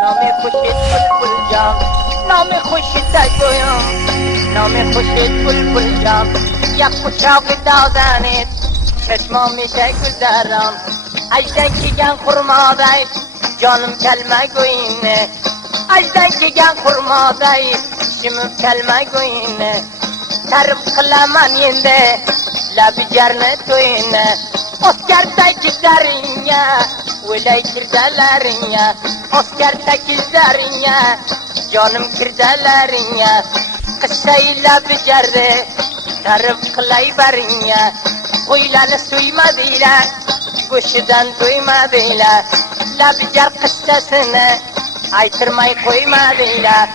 نام خوشت بلبل جان نام خوشت گویم نام خوشت بلبل جان یک قشاق دادنت چشمام میشه گذران اجدن که گن خورمادای جانم کلمه گوینه اجدن که گن خورمادای شمم کلمه گوینه ترم قلمان ینده لب جرنه توینه Oscar takizarinya, ulay kirdalarinya, Oscar takizarinya, canım kirdalarinya, kışayla bicarre, tarif kılay barinya, Uylanı suymadıyla, kuşudan duymadıyla, la bicar kışasını, aytırmay koymadıyla,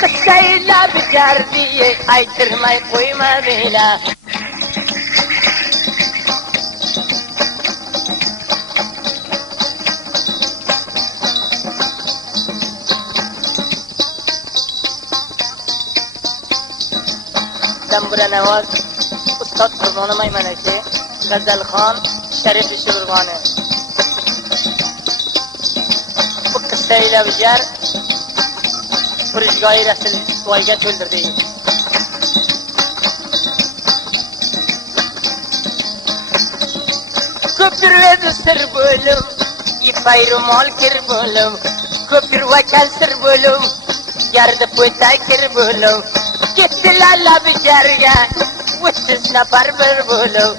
kışayla bicar diye, aytırmay koymadıyla. دنبر نواز استاد قربان میمنشه غزل خان شریف شوربانه bu qissayla bijar Firishgoyi Rasul voyga to'ldirdi. Ko'pir vedi sir bo'lib ipay ro'mol kir bo'lib ko'pir vakal sir bo'lib gardi po'ta kir bo'lib Gittiler labicerge, 30 nafar bir bulu.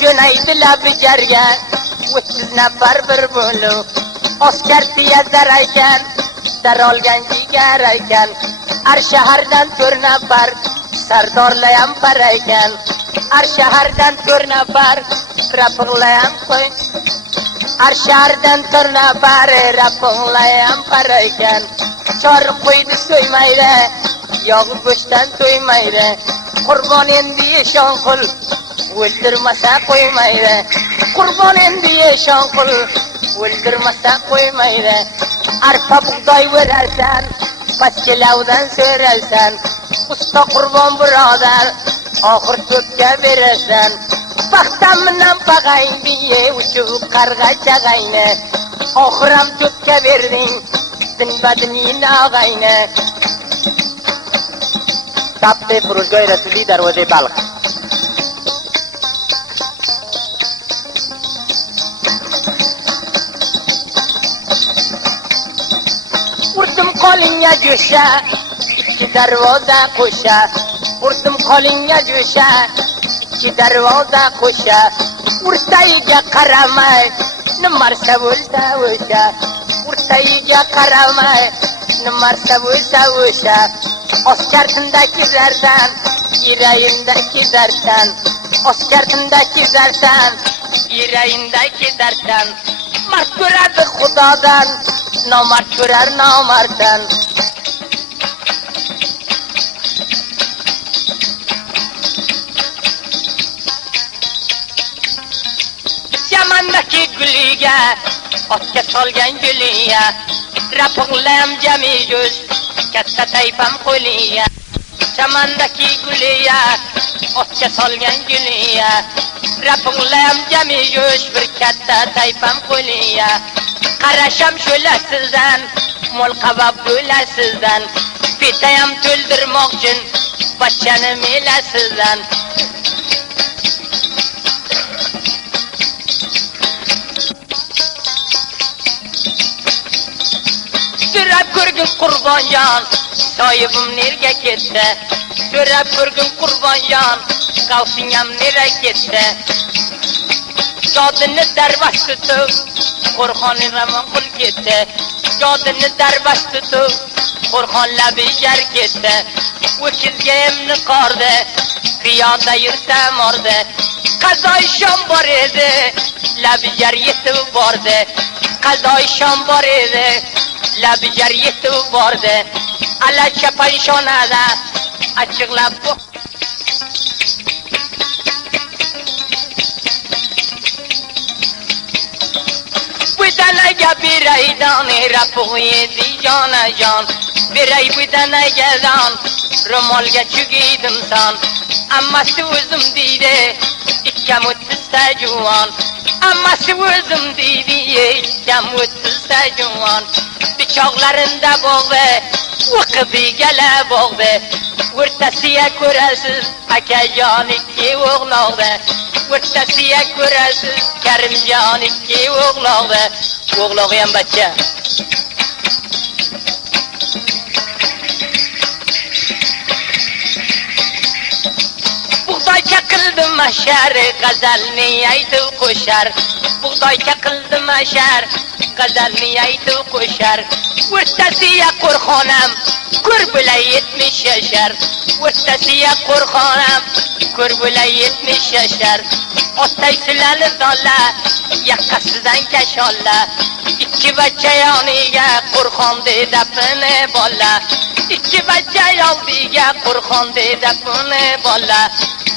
Güneydi labicerge, 30 nafar bir bulu. Asker tiyazarayken, darolgan jigarayken, her şehirden 4 nafar, sardorlayan parayken. Her şehirden 4 nafar, rapınglayan koy. Her şehirden 4 nafar, rapınglayan parayken. Çor koydu söymaydı. Yağ göçten toymaydı, kurban endiye şankul, öldürmese koymaydı. Kurban endiye şankul, öldürmese koymaydı. Arpa buğday verersen, paskilavdan sörersen, usta kurban burader, ahır töpke verirsen. Baktamından bakayım diye uçuğu karga çağayne, ahıram töpke verdin, din badinin ağayne. Tapte Firishgoyi Rasuli darvoze Balx Urdim qo'lingga jo'sha ikki darvoza qo'sha Urdim qo'lingga jo'sha ikki darvoza qo'sha Urtayiga qaramay nimarsa bo'lsa o'sha Urtayiga qaramay nimarsa bo'lsa o'sha Oskartındaki dersen, yüreğimdeki dersen Oskartındaki dersen, yüreğimdeki dersen Mart göredir Xudodan, nomart görer nomardan Yamandaki gülüge, otga solgan gülüge Rapınglayam jami yuz katta tayfam qo'liya chamandaki guliya otga solgan guliya rapinglayam jami yosh bir katta tayfam qo'liya qarasham sho'lasizdan mol qabob bo'lasizdan petayam to'ldirmoqchin bachchani melasizdan So'rab ko'rgin qurbonjon soyibim nerga ketdi So'rab ko'rgin qurbonjon qavsingam nera ketdi Jodini darbast tutib qo'rxonni ramon qil ketdi Jodini darbast tutib qo'rxon labi jar ketdi O'kizga emni qordi piyoda yursam ordi Qazoy shom bor edi labi jar yetib bordi Qazoy shom bor edi labi jar yetib bordi ala chapanshonada açıqlab bu Budanaga biraydan rapuq yedi jonajon Biray budanagadan ro'molga chugiydim son Ammasi o'zim deydi ikkam o'ttizta juvon Ammasi o'zim deydi ikkam o'ttizta juvon quchoqlarinda bog'di o'qidi gala bog'di o'rtasiga ko'rasiz akajon ikki o'g'loqda o'rtasiga ko'rasiz Karimjon ikki o'g'loqda o'g'log'i ham bachcha bug'doyga qildim mashar g'azalni aytib qo'shar bug'doyga qildim mashar g'azalni aytib qo'shar o'rtasiga qo'rxonam ko'r bo'lay 70 yashar o'rtasiga qo'rxonam ko'r bo'lay 70 yashar otay silali dolla yaqqasidan kasholla ikki bachcha yoniga qo'rxonda dafini bolla ikki bachcha yoldiga qo'rxonda dafini bolla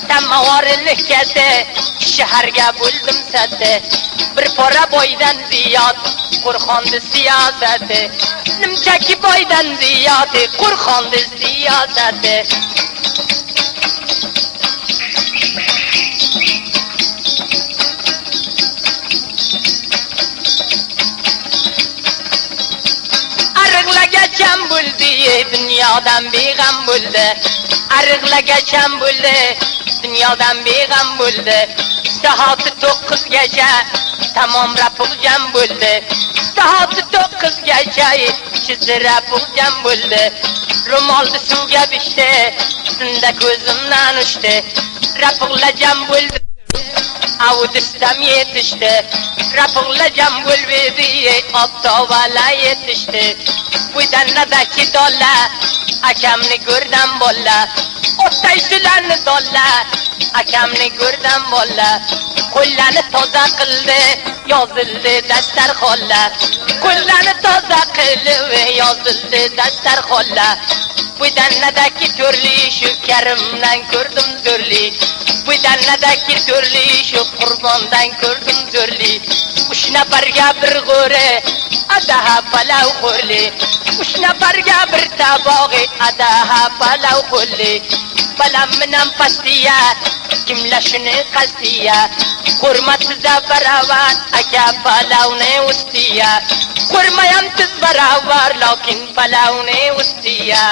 Tamavarlik kete shaharga bo'ldim sate bir pora boydan ziyod qo'rxonda siyosati nimchaki boydan ziyod qo'rxonda siyosati Arıqlagacham bo'ldi dunyodan beg'am bo'ldi Arıqlagacham bo'ldi dunyodan beg'am bo'ldi Soati 9 gacha tamom rapug'jam bo'ldi Soati 9 gacha chizi rapug'jam bo'ldi Ro'molni suvga bishdi tunda ko'zimdan uchdi Rapug'lajam bo'ldi avdistam yetishdi Rapug'lajam bo'ldi obtovala yetishdi Buydannadaki dolla akamni ko'rdan bolla Otay shularni dolla akamni ko'rdan bolla Qo'llarni toza qildi yozildi dastarxonlar Qo'llarni toza qilib yozildi dastarxonlar Buydannadaki turli shu Karimdan ko'rdim zo'rli Buydannadaki turli shu Qurbondan ko'rdim zo'rli 3 nafarga bir g'o'ri adaha palav qo'rli 3 nafarga bir tabog'i adaha palav qo'rli balam bilan pastiya kimlashini qastiya hurmatsiz baravar aka palavni ustiya hurmayam tiz baravar lakin palavni ustiya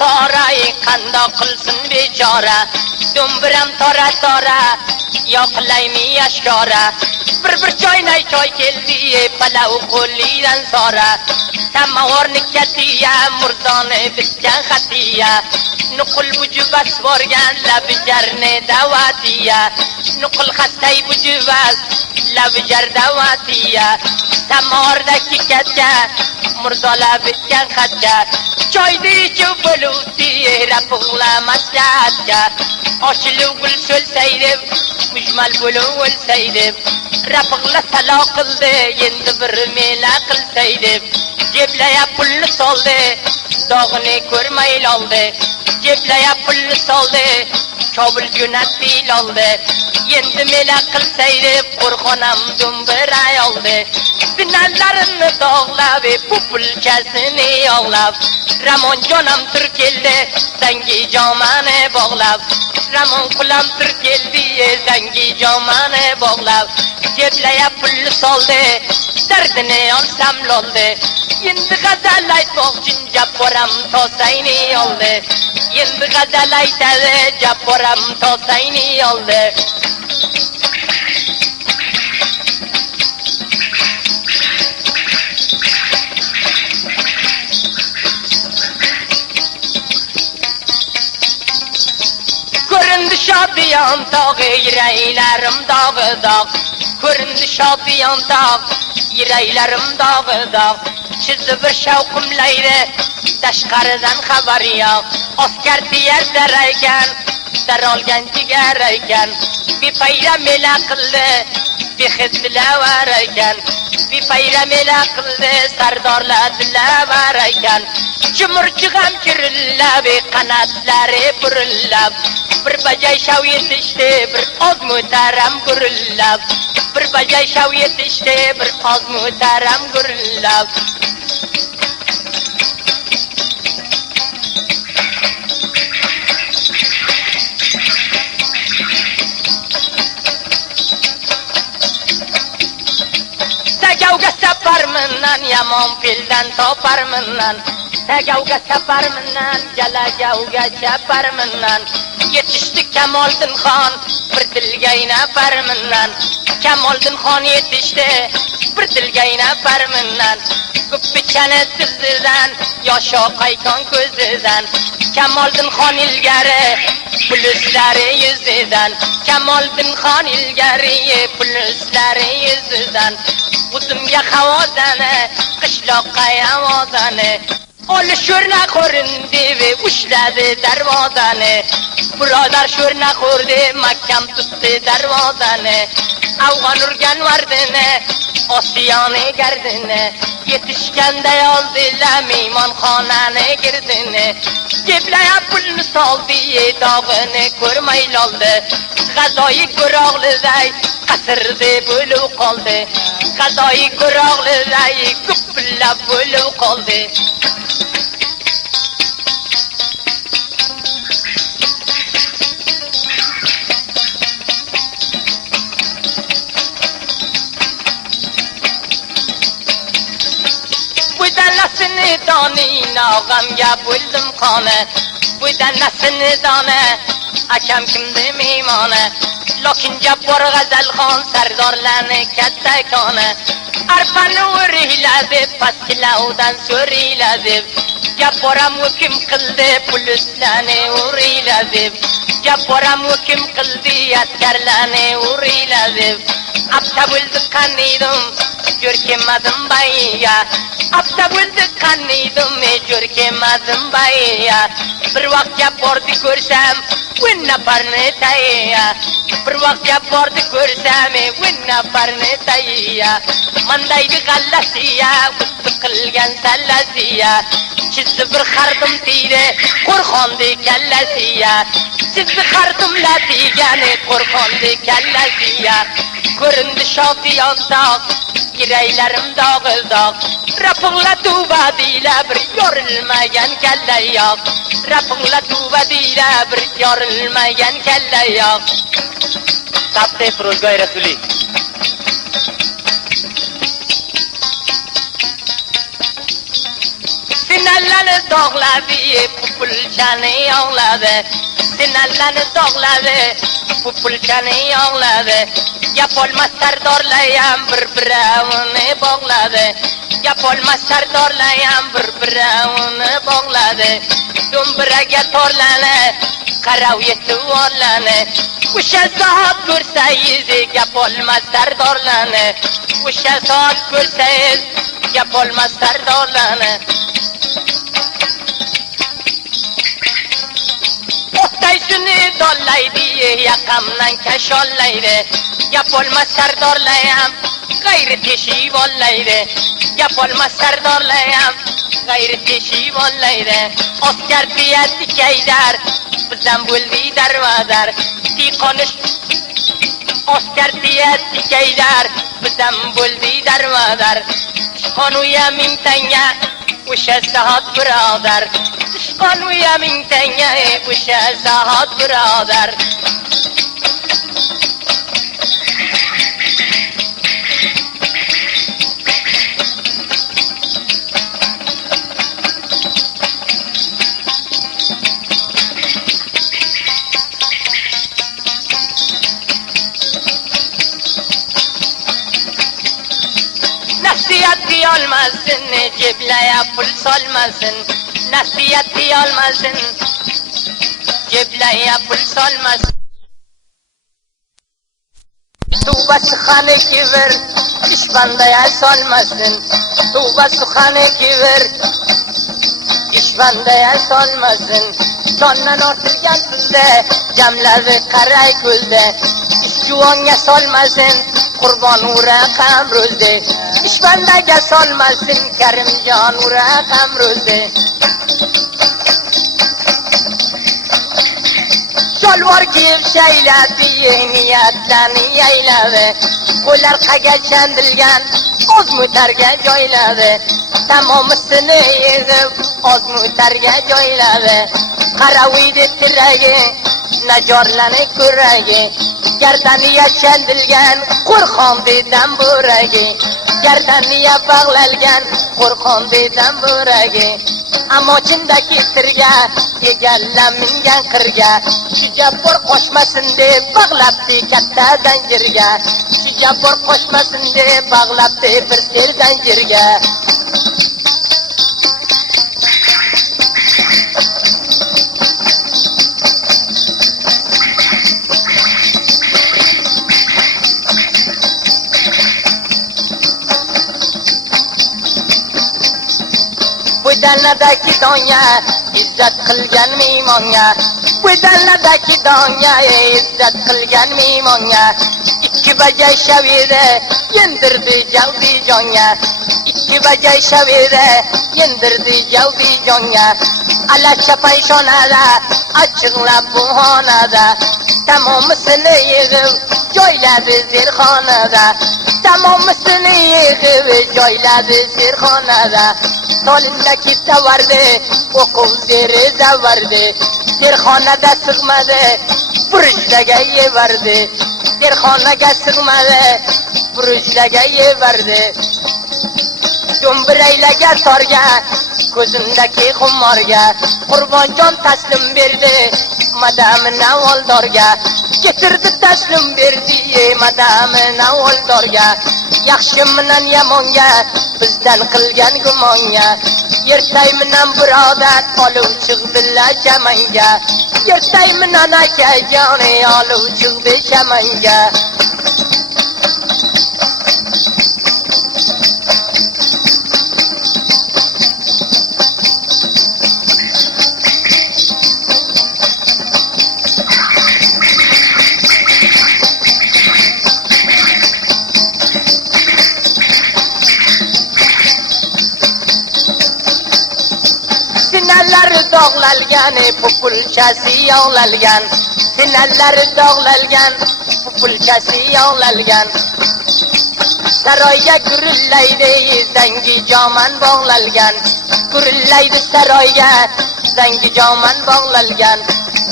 Toray qandoq qilsin bechora Dumbiram tora yoqlaymi yashkora Bir choynay choy keldi palav qo'lidan sora Samavorni katiya murzoni bitgan xatiya Nuqul bujubas borgan labjarni davatiya Nuqul xastay bujubas labjar davatiya Samordagi katga murzola bitgan xatga Choydi ichib bo'luvdi rapug'la maslahatga Ochilib gul so'lsaydi mujmal bo'lib o'lsaydi Rapug'la salo qildi endi bir mela qilsaydi Jeblaya pulni soldi dog'ini ko'rmay oldi Jeblaya pulni soldi Chobul jo'natdi oldi Endi mela qilsaydi qo'rxonam dumbiray oldi Binallarini dog'lab pupulchasini yog'lab Ramon jonam tur keldi zangi jomani bog'lab Ramon qulam tur keldi zangi jomani bog'lab Jeblaya pulni soldi dardini olsam loldi Endi g'azal aytmoqchi jabboram tosayni oldi Endi g'azal aytadi jabboram tosayni oldi Ko'rindi shodiyon tog'i yuraylarim dog'i-dog' Ko'rindi shodiyon tog' yuraylarim dog'i-dog' Chizdi bir shavqimlaydi tashqaridan xabar yo'q Oskar tiyar daraykan darolgan jigar ekan Bipayra mela qildi bexidlavar ekan Bipayra mela qildi sardorlar dilavar ekan Murchig'am chirillab, qanotlari burillab, bir bajay shav yetishdi, bir oz muhtaram gurillab, bir bajay shav yetishdi, bir oz muhtaram gurillab. Tagavga saparminan, yomon fildan toparminan. Tagavga saparminan, jalagavga chaparminan. Yetishdi Kamoliddin Xon, bir dilga inaparminan. Kamoliddin Xon yetishdi, bir dilga inaparminan. Ko'ppichani tildidan, yosh oqayton ko'zidan. Kamoliddin Xon ilgari, puluslari yuzidan. Kamoliddin Xon ilgari, puluslari yuzidan. Uzumga havodani, qishloqqa yavodani. Oli sho'rna qo'rindi ve ushladi darvozani. Birodar sho'rna qo'rdi, mahkam tutdi darvozani. Afg'on urgan vardini, Osiyoni gardini. Yetishganda oldilar mehmonxonani girdini. Jeblaya pulni soldi, dog'ini ko'rmay loldi. G'azoyi ko'roqliday qasirdi bo'lib qoldi. G'azoyi ko'roqliday ko'plab bo'lib qoldi. Nasını danina g'amga bo'ldim qoni. Buydan nasını dona akam kimdi mehmoni. Lokin Jabbor G'azalxon sardorlarni katta koni. Arpani o'riladi pastkilavdan so'riladi. Jabboram hukm qildi puluslarni o'riladi. Jabboram hukm qildi askarlarni o'riladi. Abta bo'ldi qanidim jo'rkemadim bayga. Abta bo'ldi qanidim jo'rkemadim bayga. Bir vaqt Jabborni ko'rsam winna parni tayya. Bir vaqt Jabborni ko'rsam winna parni tayya. Mandaydi g'allasiya qutbi qilgan sallasiya. Chizdi bir xardim tiydi qo'rxondi kallasiya. Chizdi xardim latigani qo'rxondi kallasiya. Ko'rindi shotiyon tog' kiraylarim dog'ildoq. Rapingla tuba dila bir yorilmagan kallayoq. Rapingla tuba dila bir yorilmagan kallayoq. Sabte Firozgoy Rasuli. Sinallani dog'ladi, pupulchani yog'ladi. Sinallani dog'ladi, pupulchani yog'ladi. Yapolmas sardorlayam bir-birini bog'ladi. Yapolmas sardorlayam bir-birini bog'ladi. Do'mbiraga torlani, qarav yetib orlani. O'sha soat ko'rsangiz yapolmas sardorlarni. O'sha soat ko'rsangiz yapolmas sardorlarni. O'ttaysini dollaydi, yaqamdan kashollaydi. Yapolmas sardorlayam g'ayri teshib ollaydi. Yapolmas sardorlayam g'ayri teshib ollaydi. Oskar tiyat dikaydar bizdan bo'ldi darvozar. Tiqonish Oskar tiyat dikaydar bizdan bo'ldi darvozar. Qonuya ming tanga o'sha soat birodar. Qonuya ming tanga o'sha soat birodar. Nasihat diyolmasin, ceblaya pul solmasin. Nasihat diyolmasin, ceblaya pul solmasin. Tuvbasi xani kivir, ishbandaya solmasin. Tuvbasi xani kivir, ishbandaya solmasin. Jondan ortilgan tunda jamlari qaray ko'lda. Ishjuvonga solmasin, Qurbon u raqam ro'zde ish bandaga solmasin Karimjon u raqam ro'zde Sholvor kiyib shaylab niyatlarni yayladi qo'llar qaga chandilgan oz mutarga joyladi tamomisini yig'ib oz mutarga joyladi qaraviydi tiragi najorlani ko'ragi gardaniga chandilgan qo'rqondidan bo'ragi gardaniga bog'lalgan qo'rqondidan bo'ragi amochindagi tirga egalla mingan qirga shu jabbor qochmasin deb bog'labdi katta zanjirga shu jabbor qochmasin deb bog'labdi bir ter zanjirga Dalladaki donya izzat qilgan mehmonga bu dalladaki donya izzat qilgan mehmonga ikki bajay shavira yendirdi javdi jonga ikki bajay shavira yendirdi javdi jonga ala chapayshonada achchiqlab buhonada tamomisini yig'ib joyladi zerxonada tamomisini yig'ib joyladi zerxonada Tolindaki savardi, o'quv deraza vardi, zerxonada sig'madi, burujdaga yevardi, zerxonaga sig'madi, burujdaga yevardi. Do'mbiraylaga sorga, ko'zimdagi xumorga, Qurbonjon taslim berdi, madamina oldorga, getirdi taslim berdi, madamina oldorga. Yaxshi bilan yomonga bizdan qilgan gumonga ertay bilan birodar olib chiqdilar jamanga ertay bilan akajon olib chiqdi jamanga Sinallari dog'lalgan, pupulchasi yog'lalgan. Sinallari dog'lalgan, pupulchasi yog'lalgan. Saroyga gurillaydi, zangi joman bog'lalgan. Gurillaydi saroyga, zangi joman bog'lalgan.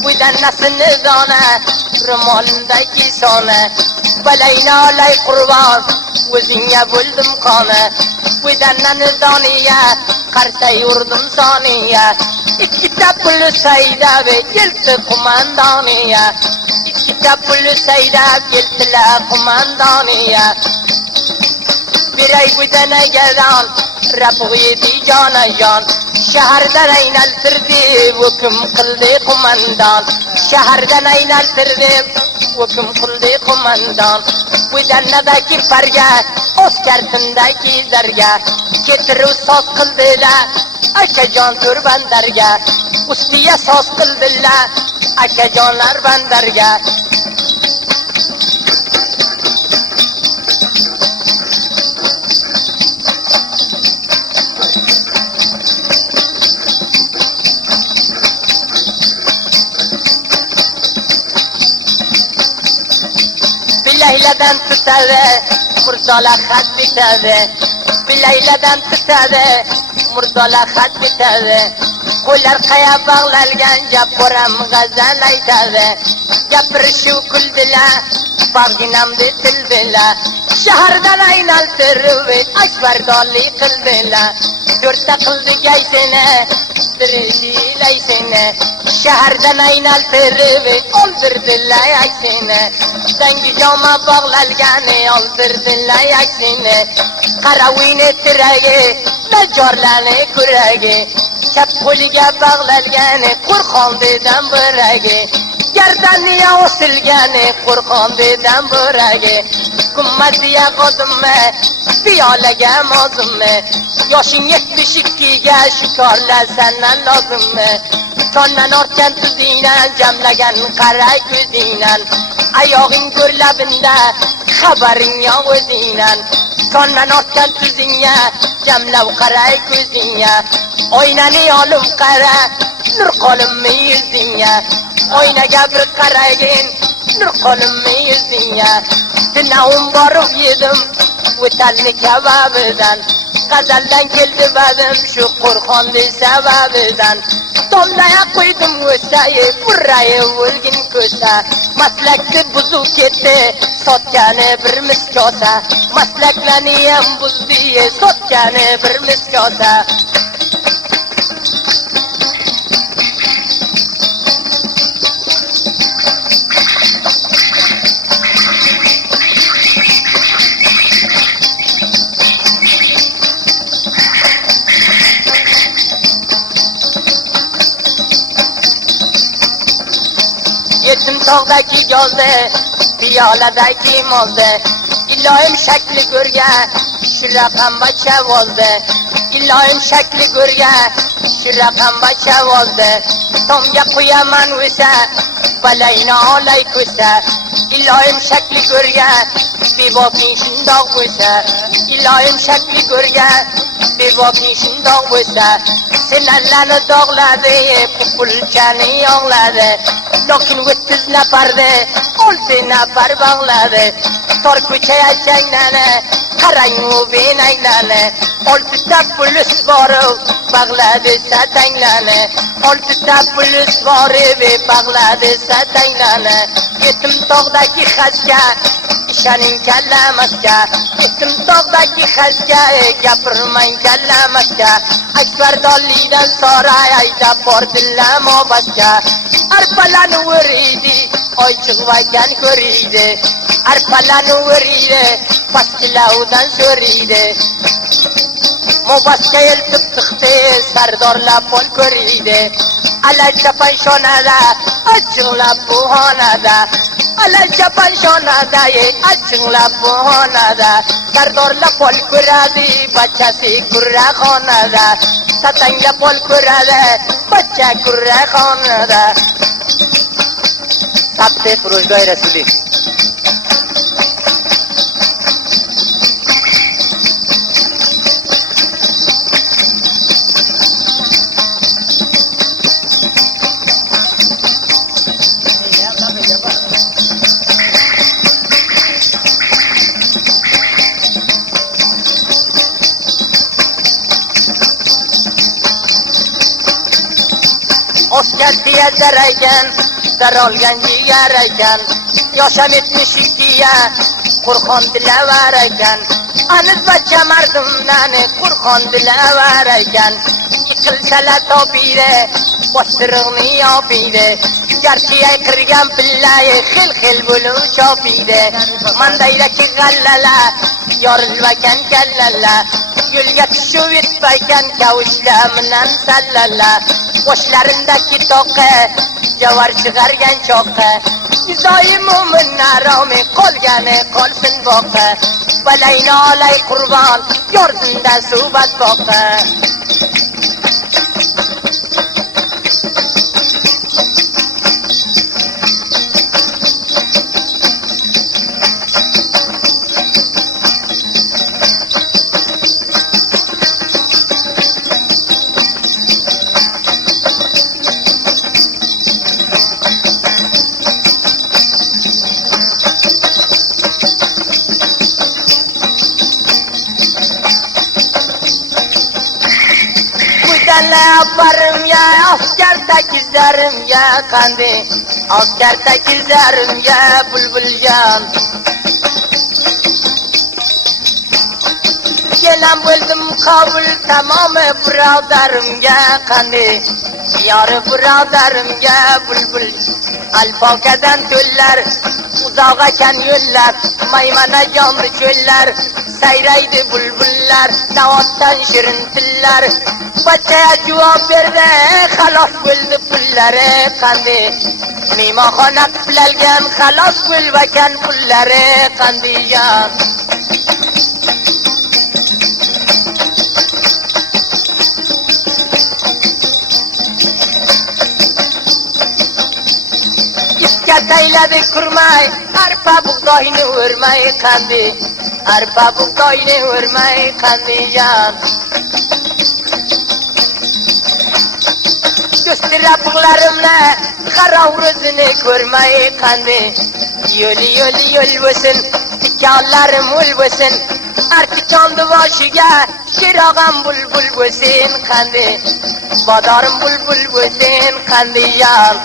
Buydan nasini zona, ro'molindagi sona. Balayna olay qurbon, o'zingga bo'ldim qona. Buydan nanidoniya, qarsa yurdim soniya. Ikkita pul saydab keldi qo'mondoniya. Ikkita pul saydab keldilar qo'mondoniya. Biray buydan agaron, rabbiydi jonajon. Shahardan aynaltirdi, hukm qildi qo'mondon. Shahardan aynaltirdi, hukm qildi qo'mondon. Buydanadagi farga, oskartindagi zarga, ketiruv soz qildilar, akajon turbandarga. Ustiga soz qildilar, akajonlar bandarga. Bilayladan tutadi, murdola xat bitadi. Bilayladan tutadi, murdola xat bitadi. Qo'llar qaya bog'lalgan, jabboram g'azal aytadi. Gapirishu kuldilar, bag'inamda tildilar. Shahardan aynaltirib, akbardorlik qildilar. To'rtta qildi gaysini, dirilaysini. Shahardan aynaltirib, oldirdilar aksini. Zangi joma bog'lalgan, oldirdilar aksini. Qaravini tiragi, najorlani kuragi. Chap qo'liga bog'lalgan, qo'rqondidan biragi. Gardaniga osilgan, qo'rqondidan biragi. Kummatiya qodimmi, piyolaga mozimmi. Yoshing 72ga shukorlarsan lozimmi. Sondan ortgan tuzingdan, jamlagan qara ko'zingdan. Ayog'ing ko'rlabinda xabaring yo'q o'zingdan kondan ortgan tuzingga jamlab qaray ko'zingga oynani olib qara nur qolimmi yuzingga oynaga bir qaragin nur qolimmi yuzingga dinavim borib yedim o'talni kababidan g'azaldan keldi badim shu qo'rqonni sababidan domlaya qo'ydim o'saye burraye o'lgin ko'sa maslakni buzib ketdi sotgani bir miskosa maslaklarni ham buzdi sotgani bir miskosa yetim tog'dagi yozda piyoladagi molda ilohim shakli ko'rgan shu raqam bachavozda ilohim shakli ko'rgan shu raqam bachavozda tomga qo'yaman o'sa balayni olay ko'sa ilohim shakli ko'rgan bevoking shundoq bo'lsa ilohim shakli ko'rgan bevoking shundoq bo'lsa senlarni dog'ladi pulchani yog'ladi lokin 30 nafarda 6 nafar bog'ladi tor ko'chaya changlani qarang u benaylani 6 ta pulis borib bog'ladi satanglani 6 ta pulis borib bog'ladi satanglani yetim tog'dagi xasga ishoning kallamasga yetim tog'dagi xasga gapirmang kallamasga akbardollikdan so'ray aytib bordilar mobasga arpalarni o'riydi oychiq vagan ko'riydi arpalarni o'riydi pastilavdan so'riydi mobasga eltib tiqdi sardorlar pol ko'riydi alajapan shonada achchiqlab buxonada alajapan shonada achchiqlab buxonada sardorlar pol ko'radi bachasi kurraxonada satanglar pol ko'radi bacha kurraxonada Tabbet Rojdoi Rasuli Oscar diye zarayken darolgan jigar ekan yosham 72 Qur'on tilavar ekan aniz bacha mardumdan Qur'on tilavar ekan yiqilsalar topiydi boshtirig'ni yopiydi garchi ayqirgan pillay xil bo'lib chopiydi mandaydagi g'allalar yorilmagan kallalar yo'lga tushib yetmagan kavushlar bilan sallalar boshlarindagi toqa javar chiqargan choqqa izoyi mo'min naromi qolgani qolsin boqa balayni olay qurbon yordinda suvat boqa yaparım ya asker takizlerim ya kandi asker takizlerim ya bulbulcan gelen buldum kabul tamamı braderim ya kandi yarı braderim ya bulbul alfakadan tüller uzağa ken yo'llar maymana jonli cho'llar sayraydi bulbullar navatdan shirin tillar bachaya javob berdi xalos bo'ldi pullari qanday mehmonxona qiplalgan xalos bo'lmagan pullari qandijon Memleket eyledi kurmay, arpa buğdayını örmeyi kendi. Arpa buğdayını örmeyi kendi can. Gösterapıklarımla karavruzunu görmeyi kendi. Yol olsun, dikanlarım olsun. Artık yandı başıga, çırağım bulbul olsun kendi. Badarım bulbul olsun kendi can.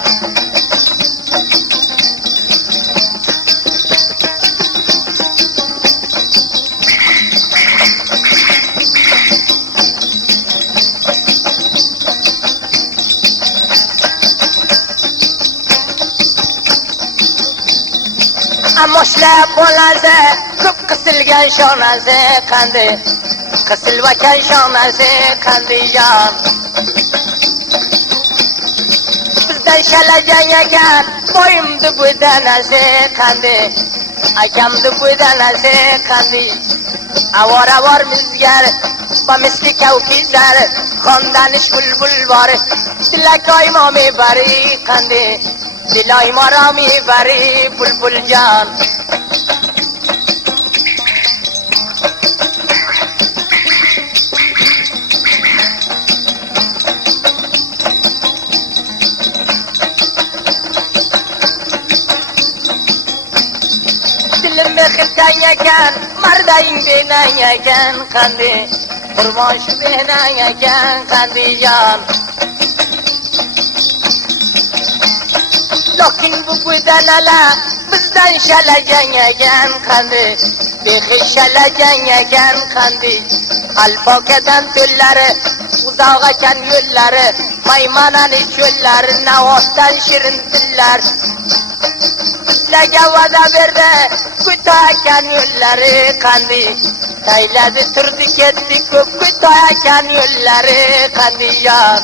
Amoşla bolaze, köp kısılgan şonaze kendi. Kısılvaken şonaze kendi can. Bizden şalacan yagan, boyumdu bu deneze kendi. Akamdı bu deneze kendi. Avar avar müzgar, ba misli kevkizar. Kondaniş bulbul var, dilek aymami bari kendi. Dilay marami bari bulbul can. Dilim mekilden yakan, mardayın binen yakan kendi. Kurban şu binen yakan kendi can. Lakin bu budanala bizden şalacan yakan kendi. Behi şalacan yakan kendi. Alpakadan tülleri, uzağaken yolları. Maymananı çölleri, navattan şirin diller. Bizle gavada verdi, kütahaken yolları kendi. Tayladı tırdık ettik, kütahaken yolları kendi can.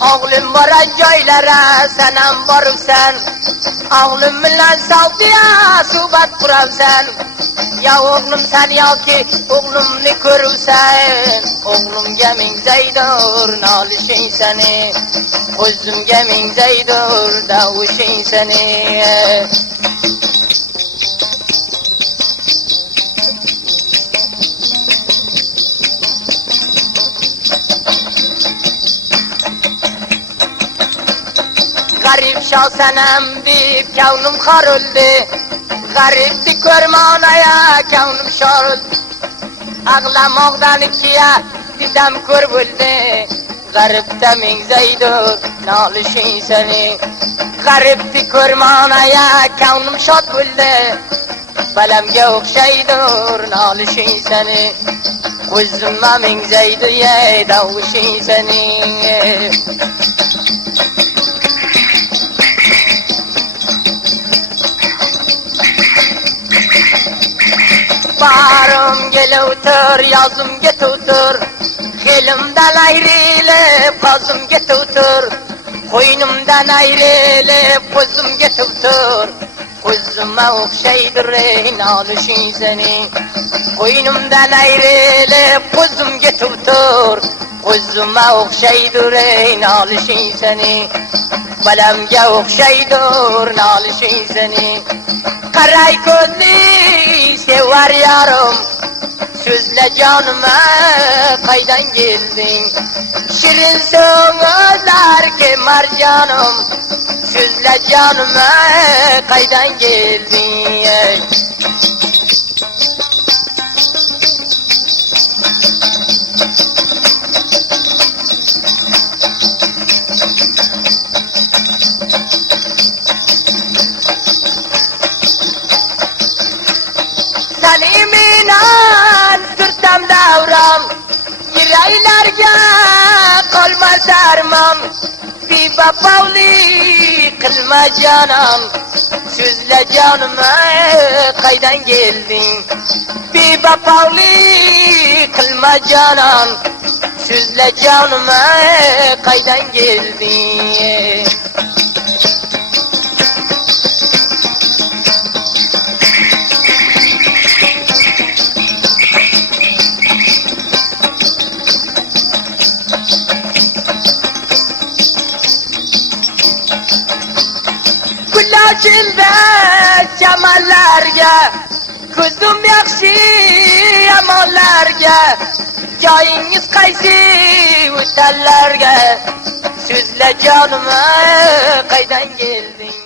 Oğlum varan joylara senem varırsan. Oğlum bilen savdiya subat kurarsan. Ya oğlum sen ya ki oğlumni görürsen. Oğlum gemin zeydur nalışın seni. Kuzum gemin zeydur davuşun seni. Garip şahsenem deyip kavnum harıldı. Garipti körmanaya kavnum şarıldı. Ağlamaktan ikiye didem kör buldu. Garip demin zeydur nalışın seni. Garipti körmanaya kavnum şad buldu. Balemge okşaydur nalışın seni. Kuzum amin zeydur ye davuşun seni. Baharım gele otur, yazım get otur. Elimden ayrılıp kazım get otur. Koynumdan ayrılıp kuzum get otur. Kuzuma okşaydır nalışın seni. Koynumdan ayrılıp kuzum get otur. Kuzuma okşaydır nalışın seni. Balemge okşaydır nalışın seni. Karay gözlü sever yarım. Sözle canıma kaydan geldin. Şirin sözler kemar canım. Sözle canıma kaydan geldin. Saliminan sırtam davram. Yüreğlerge kalmaz armam. Bir bapavli kılma canım. Sözle canıma qaydan geldin? Bevafalik qilma canan, sözle canıma qaydan geldin? Qullashimda chamanlarga, ko'zim yaxshi yomonlarga, joyingiz qaysi o'tallarga, so'zla jonima qaydan kelding?